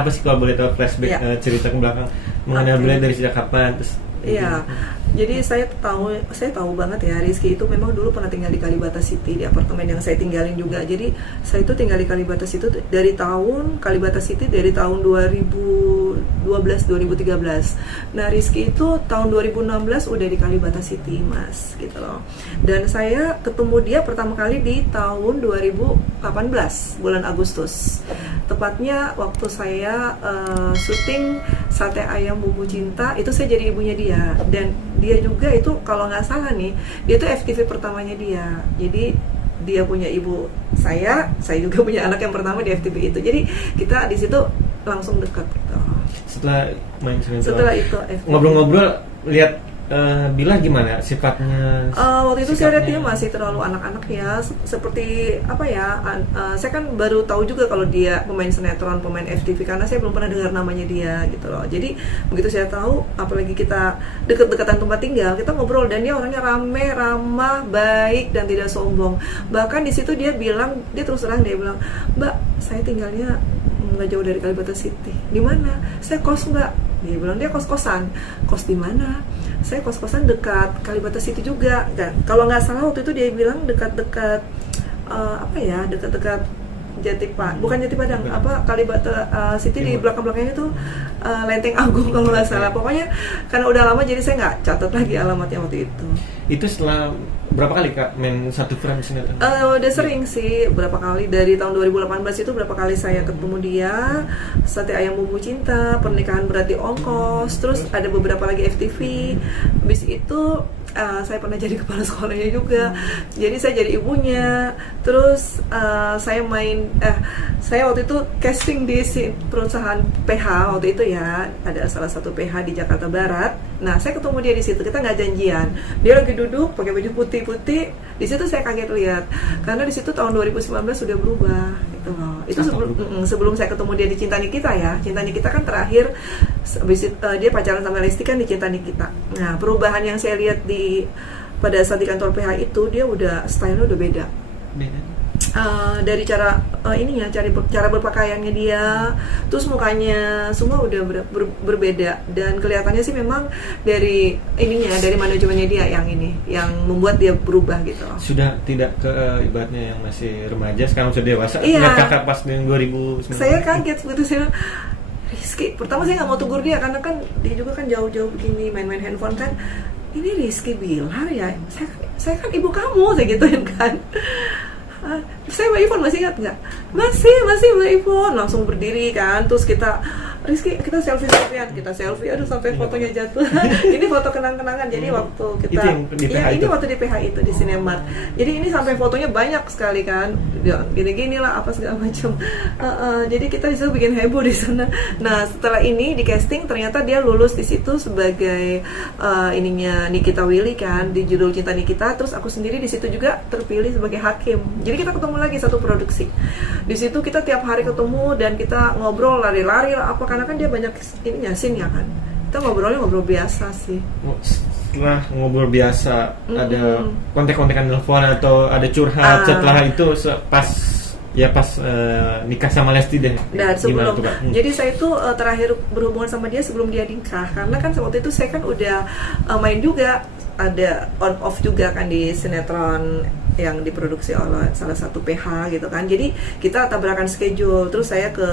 apa sih kalau boleh tahu flashback cerita ke belakang mengenal beliau dari sejak kapan terus? Iya, jadi saya tahu banget ya Rizky itu memang dulu pernah tinggal di Kalibata City di apartemen yang saya tinggalin juga. Jadi saya itu tinggal di Kalibata City dari tahun 2012-2013. Nah Rizky itu tahun 2016 udah di Kalibata City mas, gitu loh. Dan saya ketemu dia pertama kali di tahun 2018 bulan Agustus. Tepatnya waktu saya syuting Sate Ayam Bumbu Cinta, itu saya jadi ibunya dia. Dan dia juga itu kalau nggak salah nih, dia tuh FTV pertamanya dia. Jadi dia punya ibu saya juga punya anak yang pertama di FTV itu. Jadi kita di situ langsung dekat gitu. Setelah main sinetron, setelah itu FTV. Ngobrol-ngobrol lihat Bila gimana sifatnya? Waktu itu saya lihat dia masih terlalu anak-anak ya, seperti apa ya? Saya kan baru tahu juga kalau dia pemain sinetron, pemain FTV karena saya belum pernah dengar namanya dia gitu loh. Jadi begitu saya tahu, apalagi kita deket-deketan tempat tinggal, kita ngobrol dan dia orangnya rame, ramah, baik dan tidak sombong. Bahkan di situ dia bilang, dia terus terang dia bilang, "Mbak, saya tinggalnya nggak jauh dari Kalibata City." "Di mana?" "Saya kos, Mbak." Dia bilang dia kos-kosan. "Kos di mana?" "Saya kos-kosan dekat Kalibata City juga." Kalau nggak salah waktu itu dia bilang dekat-dekat dekat-dekat bukan Jati Padang, Kalibata City di belakang-belakangnya itu Lenteng Agung kalau nggak salah. Pokoknya karena udah lama jadi saya nggak catat lagi alamatnya waktu itu. Itu setelah berapa kali Kak main satu frame sinetron? Udah sering sih, berapa kali dari tahun 2018 itu berapa kali saya ketemu dia. Sate Ayam Bumbu Cinta, Pernikahan Berarti Ongkos, terus ada beberapa lagi FTV. Habis itu saya pernah jadi kepala sekolahnya juga. Jadi saya jadi ibunya. Terus saya waktu itu casting di perusahaan PH waktu itu ya, ada salah satu PH di Jakarta Barat. Nah saya ketemu dia di situ, kita nggak janjian. Dia lagi duduk pakai baju putih-putih. Di situ saya kaget lihat, karena di situ tahun 2019 sudah berubah gitu loh. Itu sebelum saya ketemu dia di Cinta Nikita ya. Cinta Nikita kan terakhir, dia pacaran sama Lesti kan di Cinta Nikita. Nah perubahan yang saya lihat pada saat di kantor PH itu, dia udah stylenya udah beda. Dari cara cara berpakaiannya dia, terus mukanya semua udah berbeda, dan kelihatannya sih memang dari manajemennya dia yang membuat dia berubah gitu. Sudah tidak ke ibaratnya yang masih remaja, sekarang sudah dewasa. Iya. Lihat kakak pas di 2009. Saya kaget begitu saya Rizky. Pertama saya nggak mau tegur dia karena kan dia juga kan jauh-jauh begini main-main handphone kan. Ini Rizky Bilar ya, saya kan ibu kamu, saya gituin kan. Saya Mbak Ivon masih ingat nggak? Masih Mbak Ivon. Langsung berdiri kan, terus Rizky kita selfie, aduh sampai fotonya jatuh. Ini foto kenang-kenangan. Jadi waktu kita ini waktu di PH itu di Cinemark. Jadi ini sampai fotonya banyak sekali kan, gini-gini lah apa segala macam. Jadi kita disitu bikin heboh di sana. Nah setelah ini di casting ternyata dia lulus di situ sebagai Nikita Willy kan di judul Cinta Nikita. Terus aku sendiri di situ juga terpilih sebagai hakim. Jadi kita ketemu lagi satu produksi. Di situ kita tiap hari ketemu dan kita ngobrol lari-lari lah apa, karena kan dia banyak scene ya kan. Kita ngobrol biasa sih. Setelah ngobrol biasa, ada kontek-kontekan telepon atau ada curhat setelah itu pas nikah sama Lesti deh. Dan sebelum jadi saya itu terakhir berhubungan sama dia sebelum dia nikah, karena kan waktu itu saya kan udah main juga, ada on off juga kan di sinetron yang diproduksi oleh salah satu PH gitu kan. Jadi kita tabrakan schedule. Terus saya ke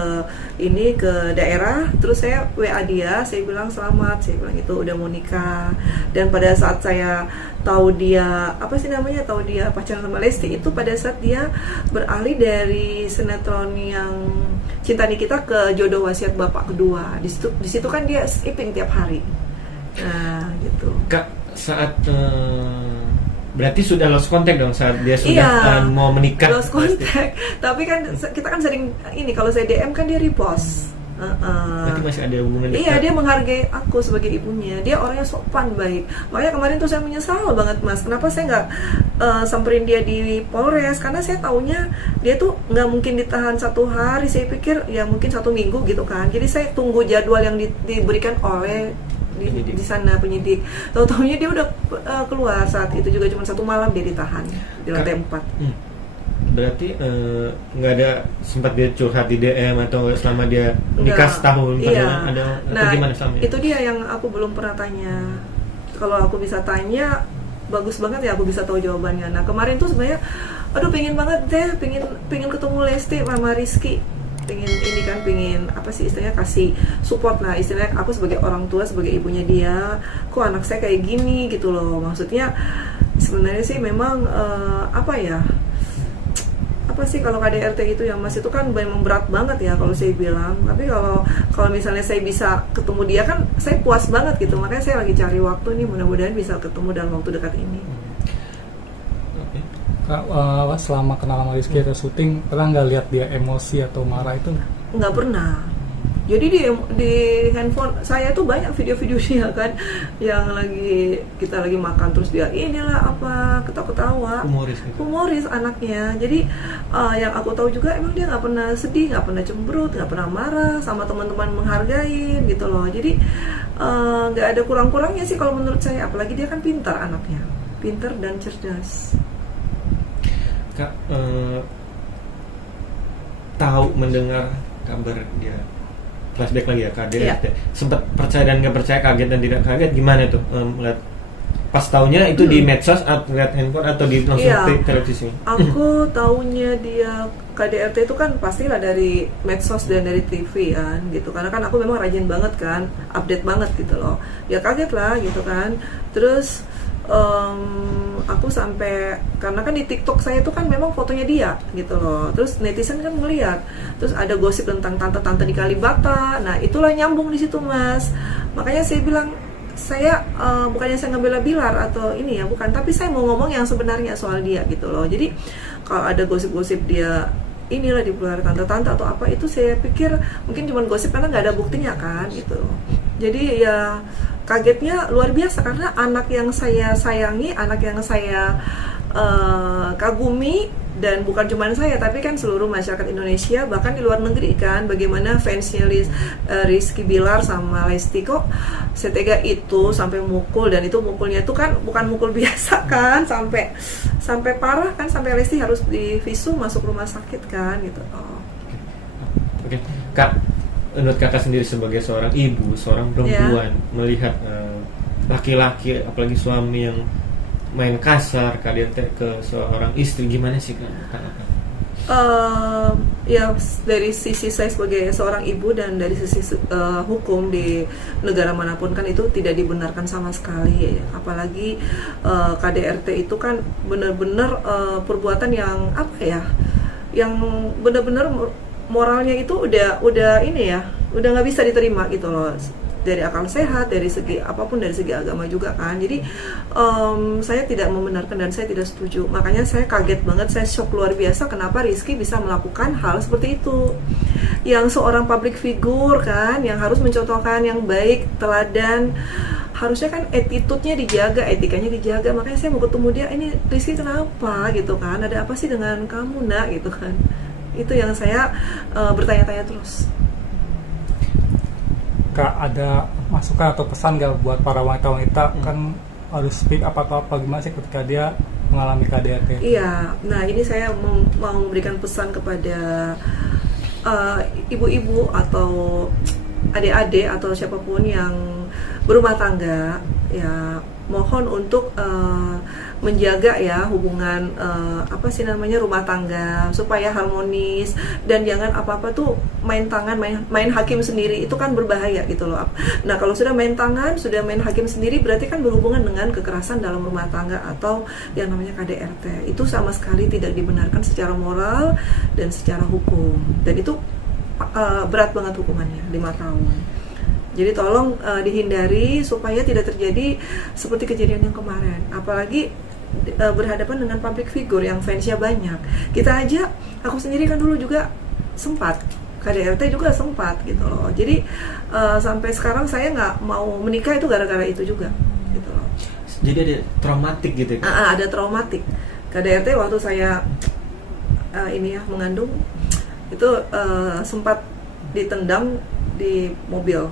daerah, terus saya WA dia, saya bilang selamat, saya bilang itu udah mau nikah. Dan pada saat saya tahu dia pacaran sama Lesti, itu pada saat dia beralih dari sinetron yang Cinta Nikita ke Jodoh Wasiat Bapak Kedua. Di situ kan dia skipping tiap hari. Nah gitu. Kak, saat berarti sudah lost contact dong saat dia sudah mau menikah. Lost contact. Tapi kan kita kan sering kalau saya DM kan dia repost. Berarti masih ada hubungan dekat. Iya, dia menghargai aku sebagai ibunya. Dia orangnya sopan, baik. Makanya kemarin tuh saya menyesal banget mas, kenapa saya nggak samperin dia di Polres, karena saya taunya dia tuh nggak mungkin ditahan 1 hari. Saya pikir ya mungkin 1 minggu gitu kan. Jadi saya tunggu jadwal yang diberikan oleh di sana penyidik. Tahu-taunya dia udah keluar saat itu juga, cuma 1 malam dia ditahan di lantai 4. berarti nggak ada sempat dia curhat di DM atau selama dia nikah setahun iya. ada Nah, atau gimana selama itu dia yang aku belum pernah tanya. Kalau aku bisa tanya, bagus banget ya aku bisa tahu jawabannya. Nah kemarin tuh sebenarnya, aduh pengen banget deh, pengen ketemu Lesti sama Rizky, pengen apa sih istilahnya, kasih support lah istilahnya, aku sebagai orang tua, sebagai ibunya dia, kok anak saya kayak gini gitu loh. Maksudnya sebenarnya sih memang apa sih kalau KDRT itu ya Mas, itu kan memang berat banget ya kalau saya bilang. Tapi kalau misalnya saya bisa ketemu dia kan saya puas banget gitu. Makanya saya lagi cari waktu nih, mudah-mudahan bisa ketemu dalam waktu dekat ini. Kak, selama kenal sama Rizky atau syuting, pernah nggak lihat dia emosi atau marah itu? Nggak pernah. Jadi di handphone saya tuh banyak video-video dia kan, yang kita lagi makan terus dia inilah apa ketawa-ketawa, humoris anaknya. Jadi yang aku tahu juga emang dia nggak pernah sedih, nggak pernah cemberut, nggak pernah marah, sama teman-teman menghargain gitu loh. Jadi nggak ada kurang-kurangnya sih kalau menurut saya. Apalagi dia kan pintar anaknya, pintar dan cerdas. Kak, tahu mendengar kabar dia flashback lagi ya KDRT, sempat percaya dan nggak percaya, kaget dan tidak kaget, gimana tuh melihat pas taunya itu di medsos atau lihat handphone atau di langsung televisi? Aku taunya dia KDRT itu kan pastilah dari medsos dan dari TV kan gitu, karena kan aku memang rajin banget kan, update banget gitu loh. Ya kaget lah gitu kan. Terus aku sampai, karena kan di TikTok saya itu kan memang fotonya dia gitu loh. Terus netizen kan ngeliat, terus ada gosip tentang tante-tante di Kalibata. Nah itulah nyambung di situ Mas. Makanya saya bilang, saya bukannya saya ngebela Bilar atau ini ya, bukan, tapi saya mau ngomong yang sebenarnya soal dia gitu loh. Jadi kalau ada gosip-gosip dia inilah di luar tante-tante atau apa, itu saya pikir mungkin cuma gosip karena nggak ada buktinya kan gitu. Jadi ya kagetnya luar biasa, karena anak yang saya sayangi, anak yang saya kagumi, dan bukan cuma saya tapi kan seluruh masyarakat Indonesia, bahkan di luar negeri kan, bagaimana fansnya Rizky Bilar sama Lesti kok setega itu sampai mukul, dan itu mukulnya itu kan bukan mukul biasa kan, sampai parah kan, sampai Lesti harus divisum masuk rumah sakit kan gitu. Oke. Kak, menurut kakak sendiri sebagai seorang ibu, seorang perempuan, melihat laki-laki apalagi suami yang main kasar KDRT ke seorang istri, gimana sih kak? Ya dari sisi saya sebagai seorang ibu dan dari sisi hukum di negara manapun kan itu tidak dibenarkan sama sekali. Apalagi KDRT itu kan benar-benar perbuatan yang apa ya, yang benar-benar moralnya itu udah ini ya, udah nggak bisa diterima gitu loh, dari akal sehat, dari segi apapun, dari segi agama juga kan. Jadi saya tidak membenarkan dan saya tidak setuju. Makanya saya kaget banget, saya shock luar biasa kenapa Rizky bisa melakukan hal seperti itu. Yang seorang public figure kan, yang harus mencontohkan yang baik, teladan, harusnya kan attitude-nya dijaga, etikanya dijaga. Makanya saya mau ketemu dia, ini Rizky kenapa gitu kan, ada apa sih dengan kamu nak gitu kan. Itu yang saya bertanya-tanya terus. Kak, ada masukan atau pesan gak buat para wanita-wanita kan harus speak apa-apa gimana sih ketika dia mengalami KDRT? Iya, nah ini saya mau memberikan pesan kepada ibu-ibu atau adik-adik atau siapapun yang berumah tangga, ya mohon untuk menjaga ya hubungan rumah tangga supaya harmonis, dan jangan apa-apa tuh main tangan, main hakim sendiri, itu kan berbahaya gitu loh. Nah kalau sudah main tangan, sudah main hakim sendiri, berarti kan berhubungan dengan kekerasan dalam rumah tangga atau yang namanya KDRT. Itu sama sekali tidak dibenarkan secara moral dan secara hukum, dan itu berat banget hukumannya, 5 tahun. Jadi tolong dihindari supaya tidak terjadi seperti kejadian yang kemarin. Apalagi berhadapan dengan public figure yang fansnya banyak. Kita aja, aku sendiri kan dulu juga sempat KDRT juga sempat gitu loh. Jadi sampai sekarang saya nggak mau menikah itu gara-gara itu juga gitu loh. Jadi ada traumatik gitu ya? Ada traumatik. KDRT waktu saya mengandung itu sempat ditendang di mobil.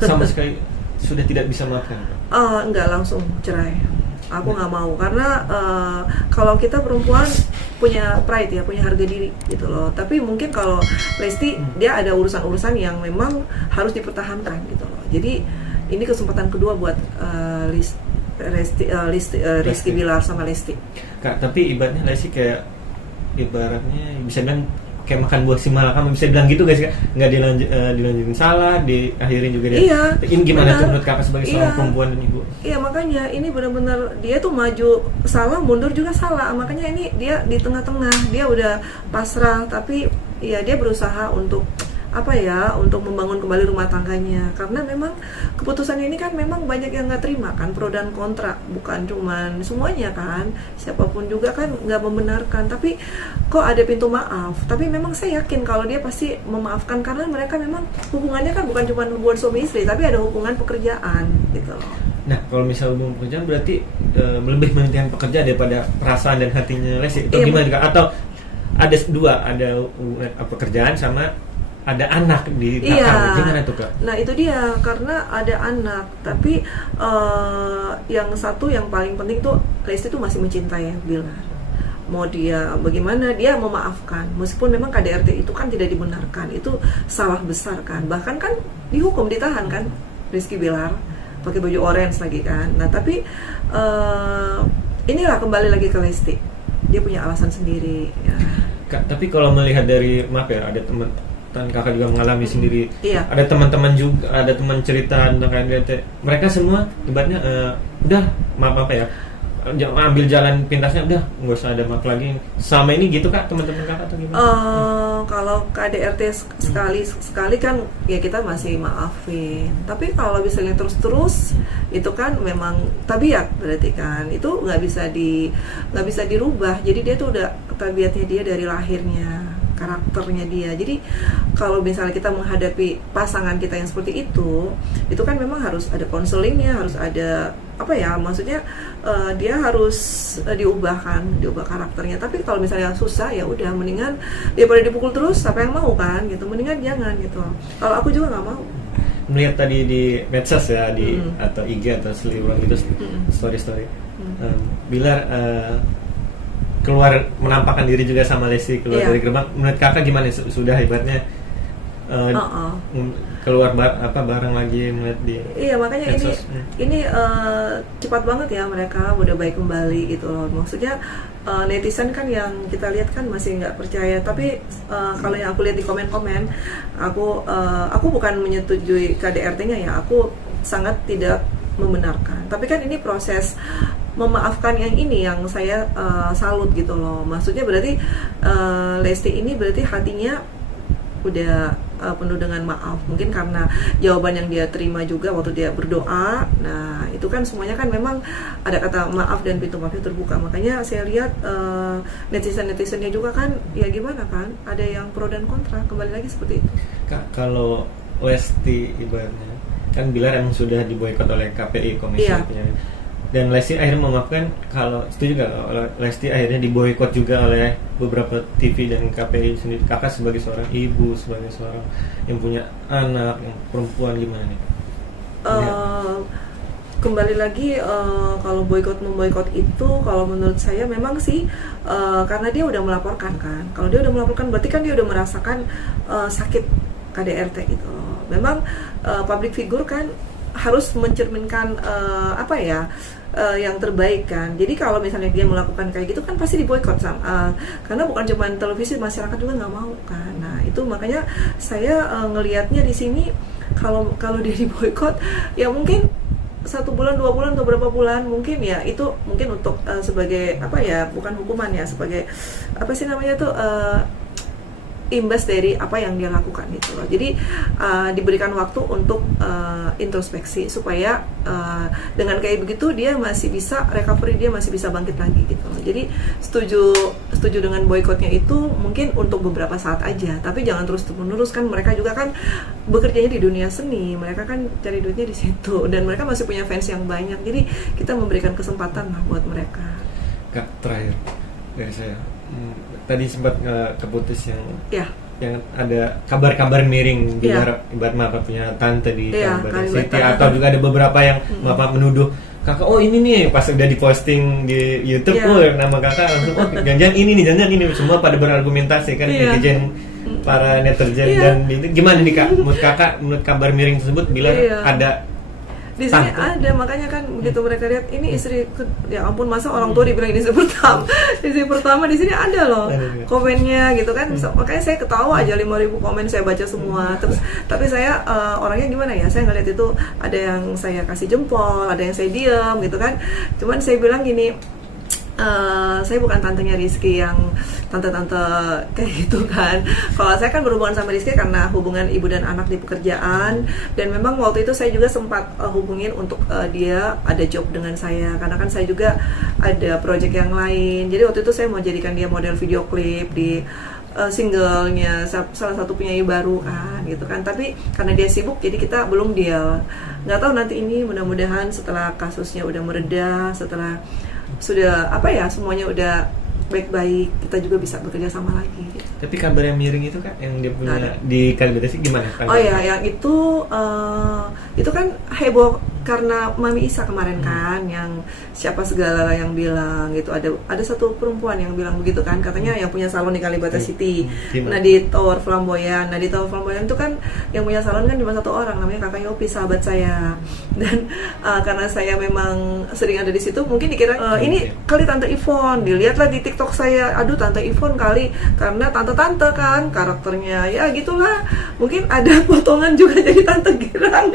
Sama sekali sudah tidak bisa makan? Enggak, langsung cerai. Aku nggak mau karena kalau kita perempuan punya pride ya, punya harga diri gitu loh. Tapi mungkin kalau Lesti dia ada urusan-urusan yang memang harus dipertahankan gitu loh. Jadi ini kesempatan kedua buat Rizky Bilar sama Lesti. Kak, tapi ibaratnya Lesti kayak ibaratnya bisa bilang kayak makan buah si malakama, bisa bilang gitu guys, nggak dilanjutin salah, diakhirin juga dia. Iya, ini gimana benar. tuh menurut kakak sebagai seorang perempuan dan ibu? Iya, makanya ini benar-benar dia tuh maju salah, mundur juga salah. Makanya ini dia di tengah-tengah, dia udah pasrah, tapi ya dia berusaha untuk untuk membangun kembali rumah tangganya. Karena memang keputusan ini kan memang banyak yang nggak terima kan, pro dan kontra, bukan cuman semuanya kan, siapapun juga kan nggak membenarkan. Tapi kok ada pintu maaf. Tapi memang saya yakin kalau dia pasti memaafkan, karena mereka memang hubungannya kan bukan cuma hubungan suami istri, tapi ada hubungan pekerjaan gitu loh. Nah, kalau misalnya hubungan pekerjaan berarti lebih mementingkan pekerjaan daripada perasaan dan hatinya Lesti, atau gimana Kak? Atau ada dua, ada hubungan pekerjaan sama ada anak di belakang, gimana tuh Kak? Nah itu dia, karena ada anak, tapi yang satu yang paling penting tuh Lesti tuh masih mencintai Bilar. Mau dia bagaimana, dia memaafkan, meskipun memang KDRT itu kan tidak dibenarkan, itu salah besar kan, bahkan kan dihukum, ditahan kan Rizky Bilar, pakai baju orange lagi kan. Nah tapi inilah kembali lagi ke Lesti, dia punya alasan sendiri ya. Kak, tapi kalau melihat dari, maaf ya, ada teman kakak juga mengalami sendiri. Iya. Ada teman-teman juga, ada teman cerita tentang KDRT. Mereka semua ibaratnya udah maaf apa ya, ambil jalan pintasnya, udah nggak usah ada maaf lagi. Sama ini gitu Kak, teman-teman kakak atau gimana? Kalau KDRT sekali kan ya kita masih maafin. Tapi kalau misalnya terus itu kan memang tabiat, berarti kan itu nggak bisa dirubah. Jadi dia tuh udah tabiatnya dia dari lahirnya, karakternya dia. Jadi kalau misalnya kita menghadapi pasangan kita yang seperti itu kan memang harus ada konselingnya, harus ada maksudnya dia harus diubah karakternya. Tapi kalau misalnya susah ya udah, mendingan daripada dipukul terus, siapa yang mau kan gitu, mendingan jangan gitu. Kalau aku juga nggak mau. Melihat tadi di medsos ya, di atau IG atau seliweran gitu, story Bilar keluar menampakkan diri juga sama Lesti, keluar dari gerbang. Menurut kakak gimana, sudah hebatnya keluar bareng lagi melihat di makanya medsos. ini cepat banget ya, mereka udah baik kembali gitu loh. Maksudnya netizen kan yang kita lihat kan masih nggak percaya, tapi kalau yang aku lihat di komen-komen, aku bukan menyetujui KDRT-nya ya, aku sangat tidak membenarkan. Tapi kan ini proses memaafkan yang ini yang saya salut gitu loh. Maksudnya berarti Lesti ini berarti hatinya udah penuh dengan maaf. Mungkin karena jawaban yang dia terima juga waktu dia berdoa. Nah itu kan semuanya kan memang ada kata maaf dan pintu maafnya terbuka. Makanya saya lihat netizen-netizennya juga kan ya gimana kan, ada yang pro dan kontra, kembali lagi seperti itu. Kak, kalau Lesti ibaratnya kan Bilar emang sudah diboikot oleh KPI, Komisi Penyiaran, dan Lesti akhirnya memaafkan. Kalau setuju nggak Lesti akhirnya diboikot juga oleh beberapa TV dan KPI sendiri? Kakak sebagai seorang ibu, sebagai seorang yang punya anak, yang perempuan, gimana nih? Kembali lagi kalau memboikot itu, kalau menurut saya memang sih karena dia udah melaporkan kan. Kalau dia udah melaporkan berarti kan dia udah merasakan sakit KDRT gitu. Memang public figure kan harus mencerminkan yang terbaik kan. Jadi kalau misalnya dia melakukan kayak gitu kan pasti diboikot karena bukan cuma televisi, masyarakat juga nggak mau kan. Nah itu makanya saya ngelihatnya di sini, kalau dia diboikot ya mungkin 1 bulan, 2 bulan atau berapa bulan mungkin ya, itu mungkin untuk sebagai bukan hukuman ya, sebagai imbas dari apa yang dia lakukan gitu loh. Jadi diberikan waktu untuk introspeksi supaya dengan kayak begitu dia masih bisa recovery, dia masih bisa bangkit lagi gitu loh. Jadi setuju dengan boikotnya itu mungkin untuk beberapa saat aja, tapi jangan terus menerus kan. Mereka juga kan bekerjanya di dunia seni, mereka kan cari duitnya di situ, dan mereka masih punya fans yang banyak. Jadi kita memberikan kesempatan lah buat mereka. Kak, terakhir dari saya, tadi sempat keputus yang ada kabar-kabar miring di ibarat Bapak punya tante di City, atau juga ada beberapa yang Bapak menuduh kakak, oh ini nih, pas udah diposting di YouTube, Iya. nama kakak langsung, oh jangan ini nih, jangan ini, semua pada berargumentasi kan, Iya. netizen, para netizen Iya. dan itu gimana nih kak, menurut kabar miring tersebut bilang Iya. ada Di sini tante. ada, makanya kan begitu mereka lihat ini istri, ya ampun masa orang tua dibilang ini istri pertama, istri pertama di sini ada loh Ada. komennya gitu kan. Makanya saya ketawa aja 5.000 komen saya baca semua. Terus tapi saya orangnya gimana ya, saya ngeliat itu ada yang saya kasih jempol, ada yang saya diam gitu kan. Cuman saya bilang gini, saya bukan tantenya Rizky yang tante-tante kayak gitu kan. Kalau saya kan berhubungan sama Rizky karena hubungan ibu dan anak di pekerjaan, dan memang waktu itu saya juga sempat hubungin untuk dia ada job dengan saya, karena kan saya juga ada project yang lain. Jadi waktu itu saya mau jadikan dia model video klip di singlenya salah satu penyanyi baru kan gitu kan. Tapi karena dia sibuk jadi kita belum deal. Nggak tahu nanti ini, mudah-mudahan setelah kasusnya udah mereda, setelah sudah semuanya udah baik-baik, kita juga bisa bekerja sama lagi gitu. Tapi kabar yang miring itu kan yang dia punya Ada. di Kalibata sih gimana? Oh ya, yang itu kan heboh karena Mami Isa kemarin kan, yang siapa segala yang bilang gitu, ada satu perempuan yang bilang begitu kan, katanya yang punya salon di Kalibata City. Nah di Tower Flamboyan, di Tower Flamboyan itu kan yang punya salon kan cuma satu orang, namanya Kakak Yopi, sahabat saya. Dan karena saya memang sering ada di situ, mungkin dikira ini kali Tante Ivon, dilihatlah di TikTok saya, aduh Tante Ivon kali, karena tante-tante kan karakternya, ya gitulah. Mungkin ada potongan juga jadi Tante Girang.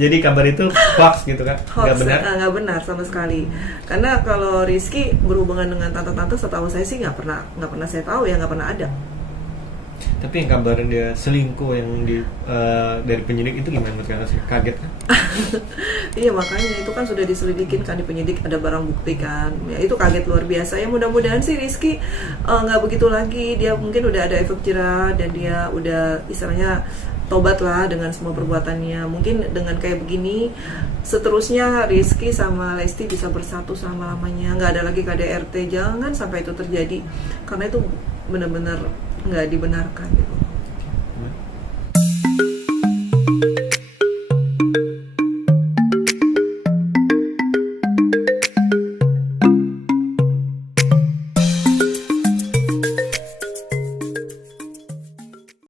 Jadi kabar itu hoax gitu kan? Nggak Hoax, benar? nggak benar sama sekali. Karena kalau Rizky berhubungan dengan tante-tante, setahu saya sih nggak pernah saya tahu ya, nggak pernah ada. Tapi yang kabar dia selingkuh yang dari penyidik itu gimana menurut kakak sih? Kaget kan? Iya, makanya itu kan sudah diselidikin kan di penyidik, ada barang bukti kan. Ya itu kaget luar biasa. Ya mudah-mudahan sih Rizky nggak begitu lagi. Dia mungkin udah ada efek jerah dan dia udah istilahnya tobat lah dengan semua perbuatannya. Mungkin dengan kayak begini seterusnya Rizky sama Lesti bisa bersatu selama-lamanya. Nggak ada lagi KDRT, jangan sampai itu terjadi, karena itu benar-benar nggak dibenarkan gitu.